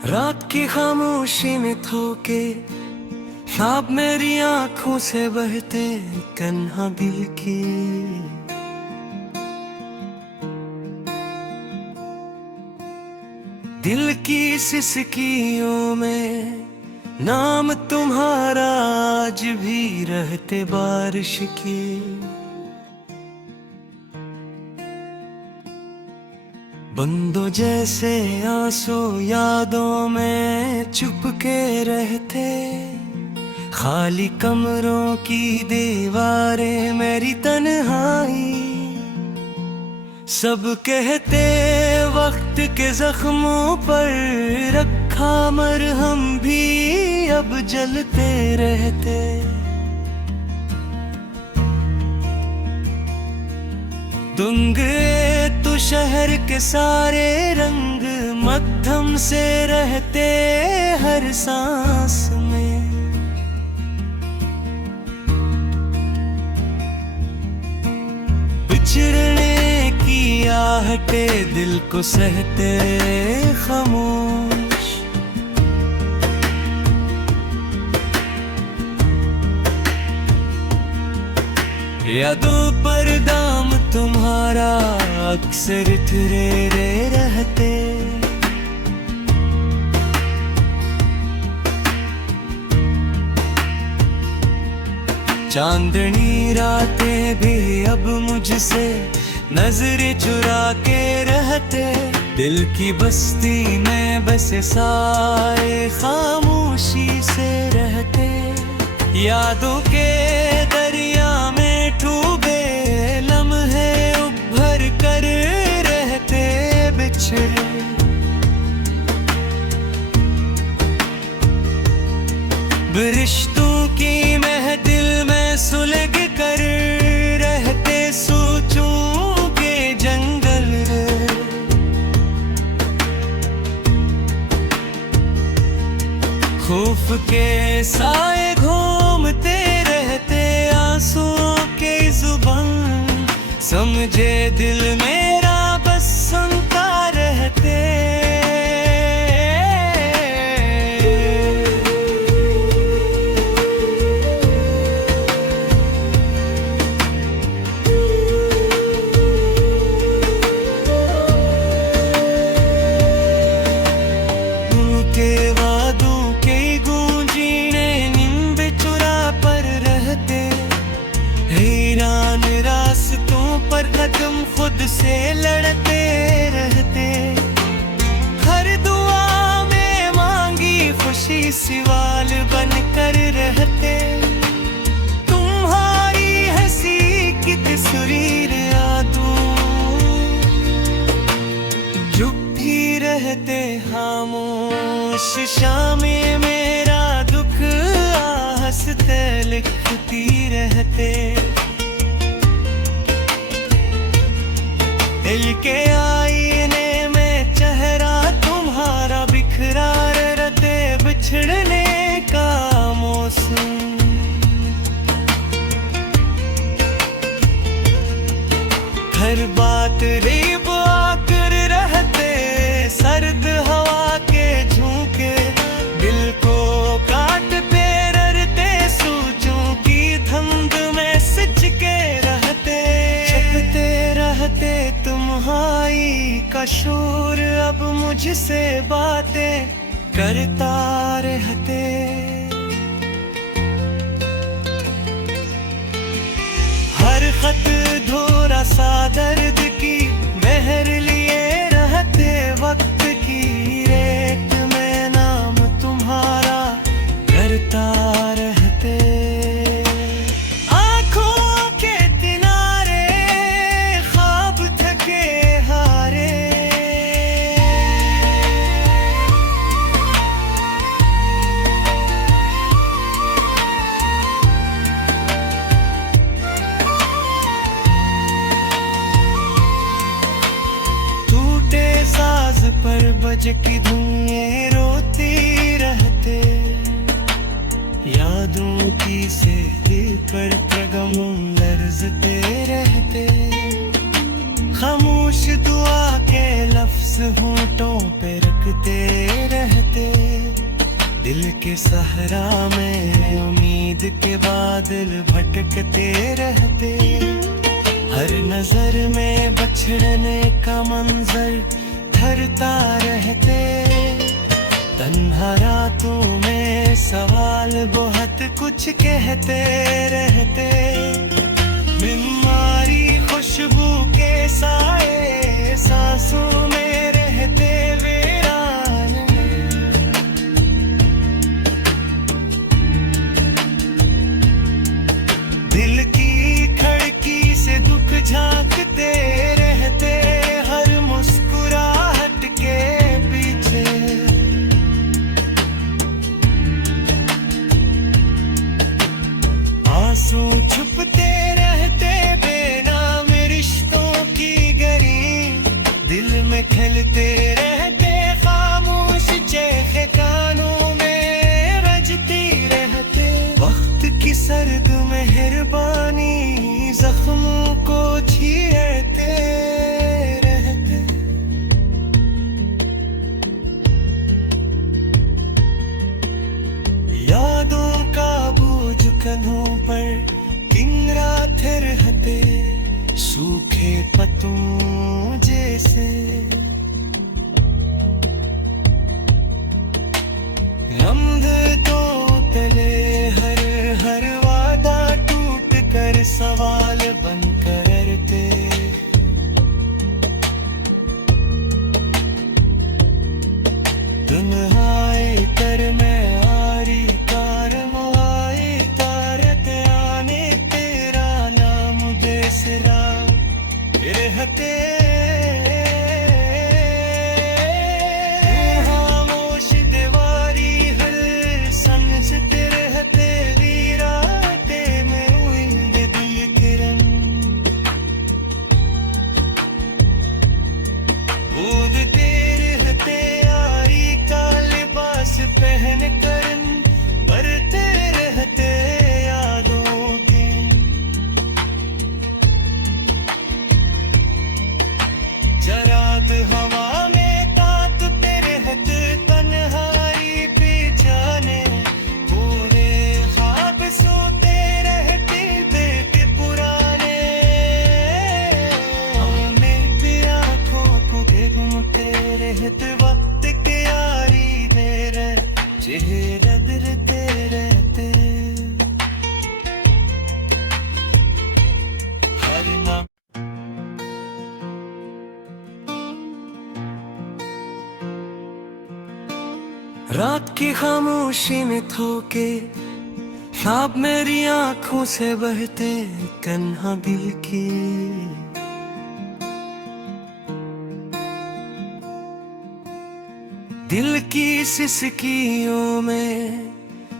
रात की खामोशी में थोके ख्वाब मेरी आंखों से बहते तन्हा दिल की। दिल की सिसकियों में नाम तुम्हारा आज भी रहते बारिश की। बंदो जैसे आंसू यादों में चुपके रहते, खाली कमरों की दीवारें मेरी तन्हाई। सब कहते वक्त के जख्मों पर रखा मरहम भी अब जलते रहते। दुंगे तो शहर के सारे रंग मध्यम से रहते हर सांस में। बिछड़ने की आहटे दिल को सहते खामोश। यादों पर दाम तुम्हारा अक्सर ठहरे रहते। चांदनी रातें भी अब मुझसे नजरें चुरा के रहते। दिल की बस्ती में बसे साए खामोशी से रहते। यादों के दरिया में डूबे लम्हे उभर कर रहते बिछड़े। रिश्तों की महदिल में सुलग कर रहते सोचों के जंगल। खौफ के साए घूमते रहते आंसुओं के जुबान। समझे दिल मेरा बस सुनता रहते। रास्तों पर कदम खुद से लड़ते रहते। हर दुआ में मांगी खुशी सवाल बन कर रहते। तुम्हारी हंसी की तस्वीर यादों चुप भी रहते खामोश। शामें मेरा दुख हंसते लिखती रहते। दिल के आईने में चेहरा तुम्हारा बिखरा रहते। बिछड़ने का मौसम हर बात रीब आकर रहते। सर्द हवा के झोंके दिल को काटते रहते। सोचों की धुंध में सिचके रहते। छपते रहते तुम्हारी का शोर अब मुझसे बातें करता रहते। हर खत धोरा सा दर्द की मेहर लिए रहते। वक्त की रेत में नाम तुम्हारा करता रहते। आंखों के किनारे ख्वाब थके हारे। टूटे साज पर बज की धुएं रोती रहते। यादों की सेहरी पर प्रगम लर्जते रहते। खामोश दुआ के लफ्ज होठों पे रखते रहते। दिल के सहरा में उम्मीद के बादल भटकते रहते, हर नजर में बछड़ने का मंजर ठहरता रहते। तन्हा रातों में सवाल बहुत कुछ कहते रहते, बीमारी खुशबू के साए सांसों में रहते वीरान। दिल की खिड़की से दुख झांकते रहते, हर मुस्कुराहट के पीछे। आंसू छुपते रहते बेनाम रिश्तों की गरीब, दिल में खिलते रहते खामोश चेखे कानों में बजती रहते। वक्त की सर्द मेहरबानी जख्मों को छीलते रहते। यादों का बोझ कंधों पर गिंगराते रहते, सूखे पत्तों जैसे। तो तले हर वादा टूट कर सवाल बन करते। तन्हाई कर में आरी कार मुआए तारते आने तेरा नाम बेसरा रहते। खामोश दीवारी हर समझते रहते, वीराते में उइंद दिल किरण। बूंदते रहते यारी का लिबास पहन कर, भरते रहते यादों के। जराद हवा में ताकते रहते, तन्हाई पे जाने पूरे ख्वाब सोते रहते बेटे पुराने। हमें भी आंखों को घूमते रहते, वक्त के यारी मेरे चेहरे बदलते रहते। हर नाम रात की खामोशी में थोके ख्वाब मेरी आंखों से बहते, तन्हा दिल की। दिल की सिसकियों में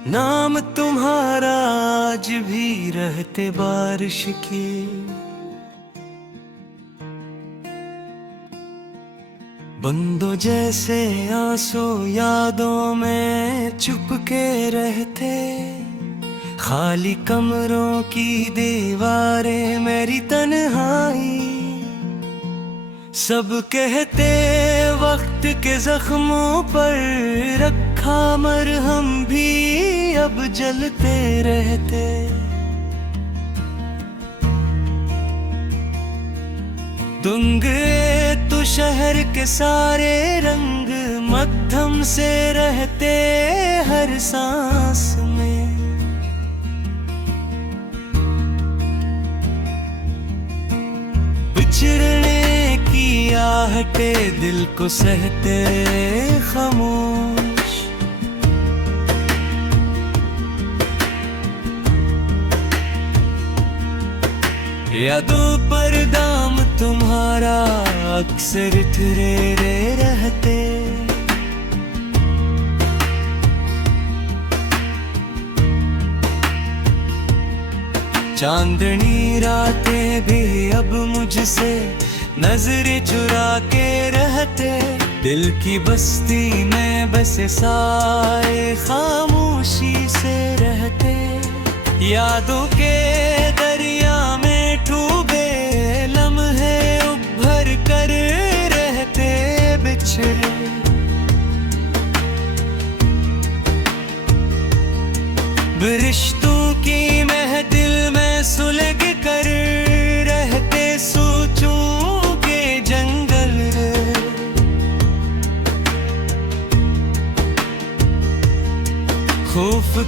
नाम तुम्हारा आज भी रहते बारिश की। बंदों जैसे आंसू यादों में चुपके रहते, खाली कमरों की दीवारें मेरी तन्हाई। सब कहते वक्त के जख्मों पर रखा मरहम भी अब जलते रहते। दुंगे तो शहर के सारे रंग मध्यम से रहते हर सांस में। बिछड़ने की आहटे दिल को सहते खामोश। यादों पर दाम तुम्हारा अक्सर ठहरे रहते। चांदनी रातें भी अब मुझसे नजरें चुरा के रहते। दिल की बस्ती में बसे साए खामोशी से रहते। यादों के दरिया में डूबे लम्हे उभर कर रहते बिछड़े।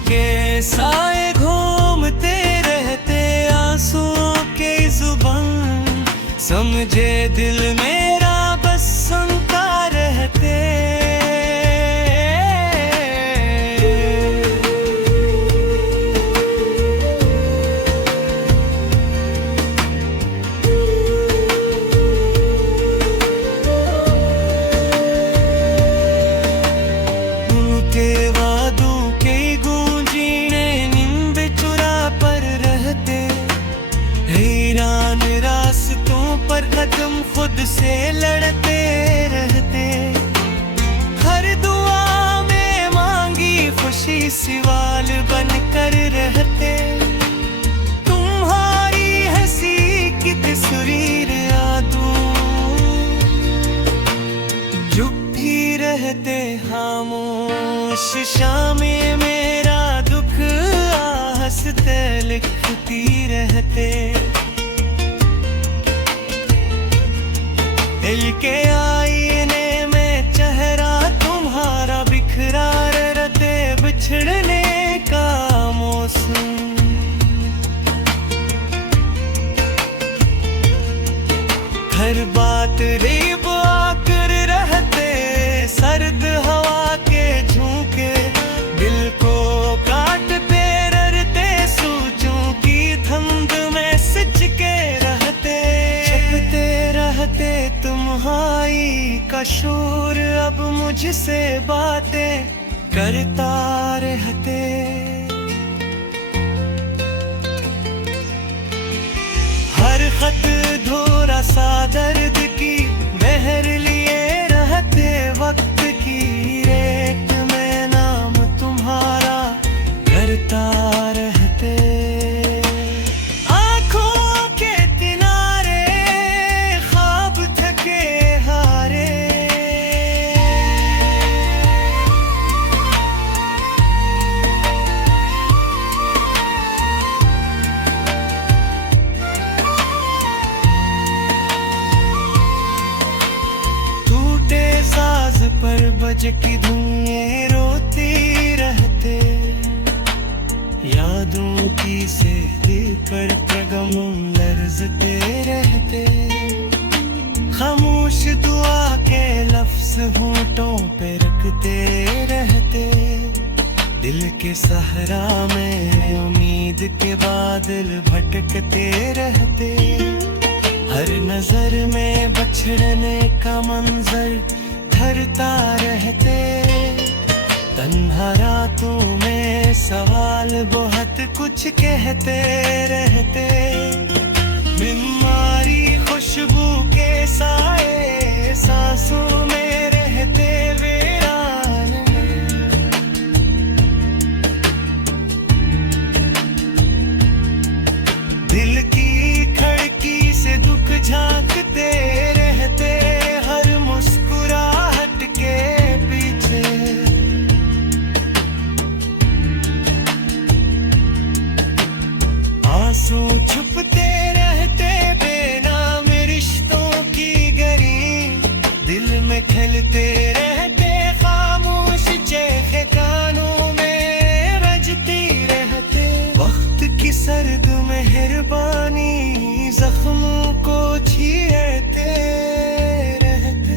के साए घूमते रहते, आंसुओं के जुबान समझे दिल मेरा, बस सुनता रहते। पर कदम खुद से लड़ते रहते, हर दुआ में मांगी खुशी सवाल बनकर रहते। तुम्हारी हंसी की तस्वीर यादों चुप भी रहते, खामोश शामें मेरा दुख हंसते लिखती रहते। दिल के आईने में चेहरा तुम्हारा बिखरा रहते, बिछड़ने का मौसम हर बात रीब आकर रहते, सर्द हवा के झोंके दिल को काटते रहते, सोचों की धुंध में सिचके रहते, छिपते रहते। तुम्हारी का शोर अब मुझसे बातें करता रहते। हर खत धोरा सा दर्द की बहर लिए रहते, वक्त की रेत में नाम तुम्हारा करता रहते। पर बज की धुएं रोती रहते, यादों की सेहरी पर पैगाम लर्जते रहते। खामोश दुआ के लफ्ज होंठों पे रखते रहते, दिल के सहरा में उम्मीद के बादल भटकते रहते। हर नजर में बछड़ने का मंजर ठहरता रहते, तन्हा रातों में सवाल बहुत कुछ कहते रहते। बीमारी खुशबू के साए सांसों में रहते वीरान, दिल की खिड़की से दुख झांकते रहते, हर मुस्कुराहट के पीछे आंसू छुपते रहते। बेनाम रिश्तों की गरी दिल में खिलते रहते, खामोश चेहरे कानों में रजती रहते। वक्त की सर्द मेहरबानी जख्मों को छीलते रहते।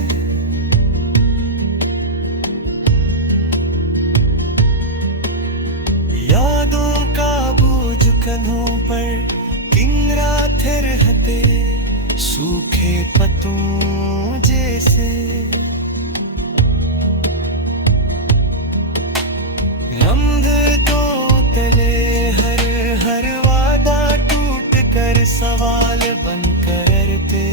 यादों का बोझ कंधों पर किंगराते रहते, सूखे पत्तों जैसे। रंग तो तले हर वादा टूट कर सवाल बनकर रहते।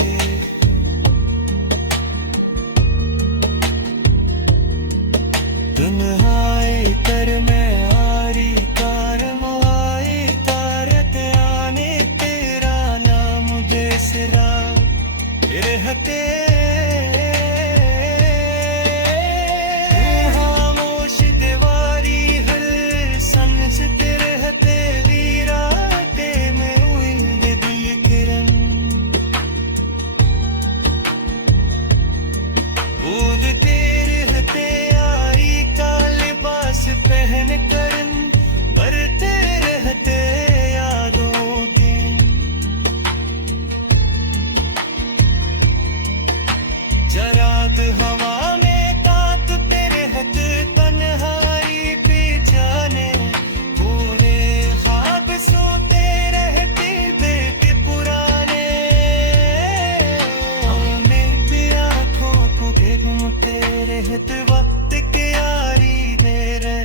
तन्हाई कर में आरी कारम आए तारत आने, तेरा नाम बेसरा रहते। खामोश दीवारी हर समझते रहते, वीराते में उइंद दिल किरण कूदते रहते। आरी का लिबास पहन कर खुद हवा में ताकते रहते तन्हाई पे जाने पूरे ख्वाब सोते रहते बेटे पुराने हमें भी आंखों को के घूमते रहते वक्त के यारी मेरे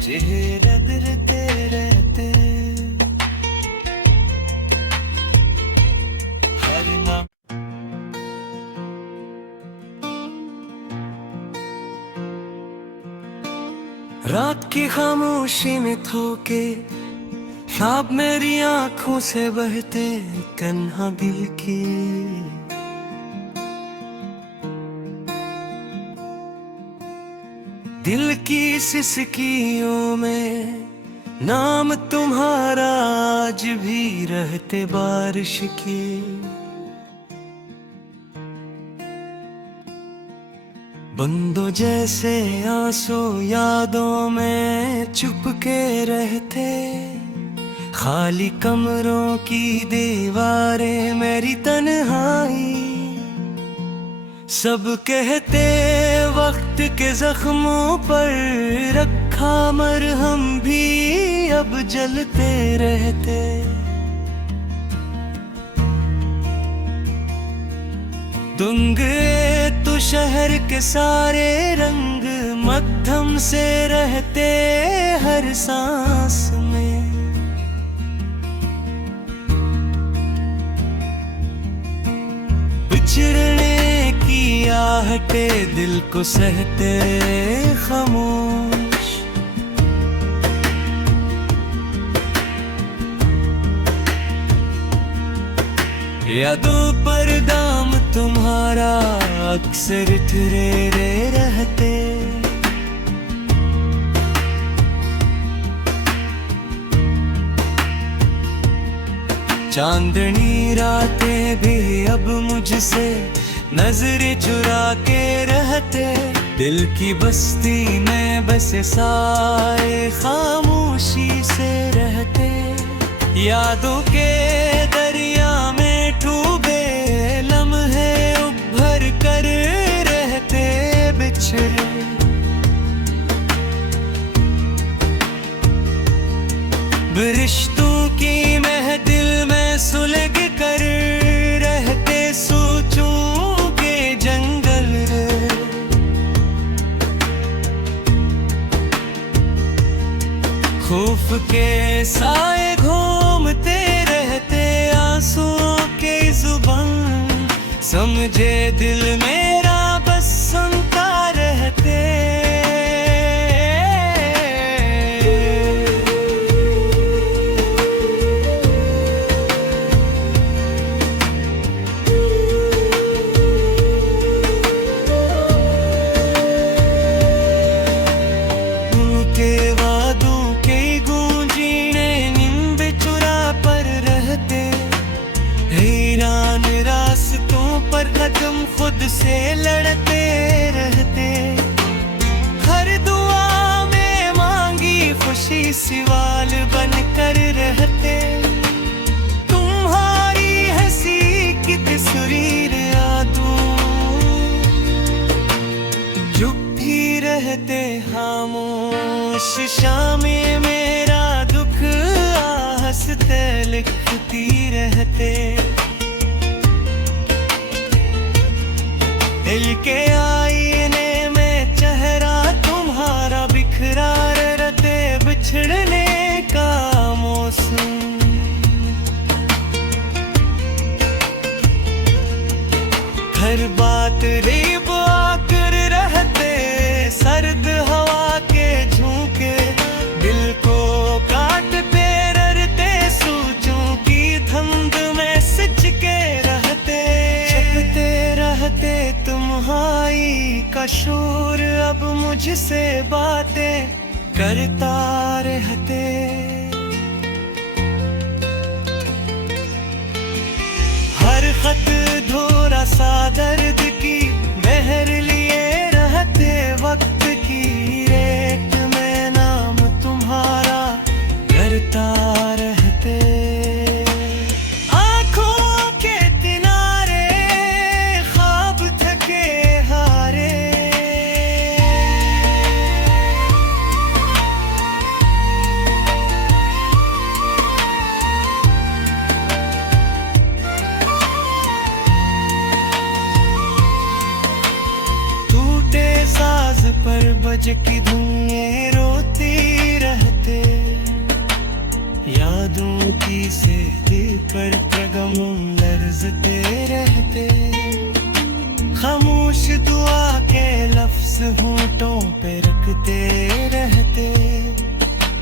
चेहरे बदलते रहते हर नाम रात की खामोशी में थोके ख्वाब मेरी आंखों से बहते तन्हा दिल की दिल की सिसकियों में नाम तुम्हारा आज भी रहते बारिश की बंदो जैसे आंसू यादों में चुपके रहते खाली कमरों की दीवारें मेरी तन्हाई सब कहते वक्त के जख्मों पर रखा मरहम भी अब जलते रहते दुंगे तो शहर के सारे रंग मध्यम से रहते हर सांस में बिछड़ने की आहटे दिल को सहते खामोश यादों पर दाम तुम्हारा अक्सर ठहरे रहते चांदनी रातें भी अब मुझसे नजरें चुरा के रहते दिल की बस्ती में बसे साए खामोशी से रहते यादों के दरिया में डूबे लम्हे उभर कर रहते बिछड़े रिश्तों की महदिल में सुलग कर रहते सोचों के जंगल खौफ के साए घूमते रहते आंसुओं के जुबान समझे दिल मेरा बस सुनता रहते कदम खुद से लड़ते रहते हर दुआ में मांगी खुशी सवाल बनकर रहते तुम्हारी हंसी की तस्वीर यादों चुप भी रहते खामोश शामें मेरा दुख हंसते लिखती रहते दिल के आईने में चेहरा तुम्हारा बिखरा रहते बिछड़ने का मौसम हर बात रीब आकर रहते सर्द हवा के झोंके दिल को काटते रहते सोचों की धुंध में सिचके रहते चलते रहते तुम्हारी का शोर अब मुझसे बातें करता रहते हर खत धोरा सा दर्द की बहर लिए रहते वक्त की रेत में नाम तुम्हारा करता रहते आंखों के किनारे ख्वाब थके हारे फौज की धुएं रोती रहते, यादों की सेहती पर प्रगम लर्जते रहते। खामोश दुआ के लफ्ज होंठों पे रखते रहते,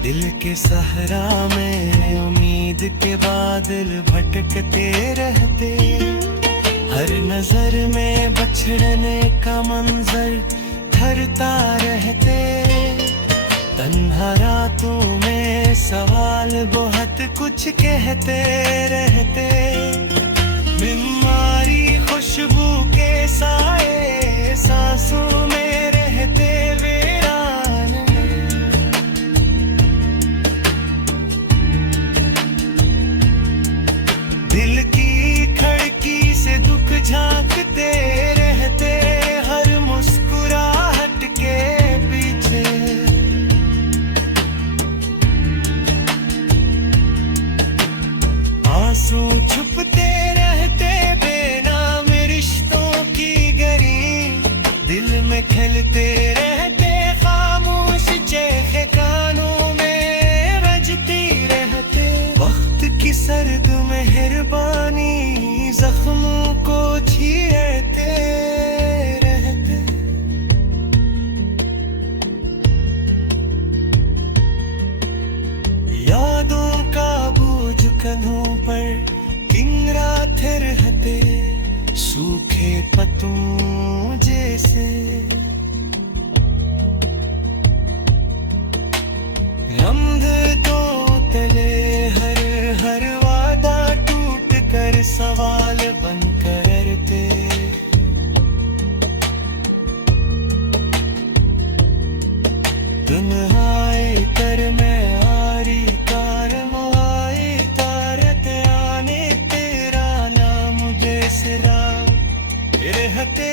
दिल के सहरा में उम्मीद के बादल भटकते रहते। हर नजर में बछड़ने का मंजर ठहरता रहते, तन्हा रातों में सवाल बहुत कुछ कहते रहते। बीमारी खुशबू के साए सांसों में रहते वीरान। दिल की खिड़की से दुख झांकते रहते, हर मुस्कुराहट के पीछे। आंसू छुपते रहते बेनाम रिश्तों की गरी, दिल में खिलते रहते खामोश चेखे कानों में बजती रहते। वक्त की सर्द मेहरबानी जख्मों को छीलते रहते। यादों का बोझ कंधों पर किंगराते रहते, सूखे पत्तों जैसे। रंध तो तले हर वादा टूट कर सवाल बनकर रहते। तन्हाई कर में आरी कार मुआई तारत आने तेरा नाम बेसरा रहते।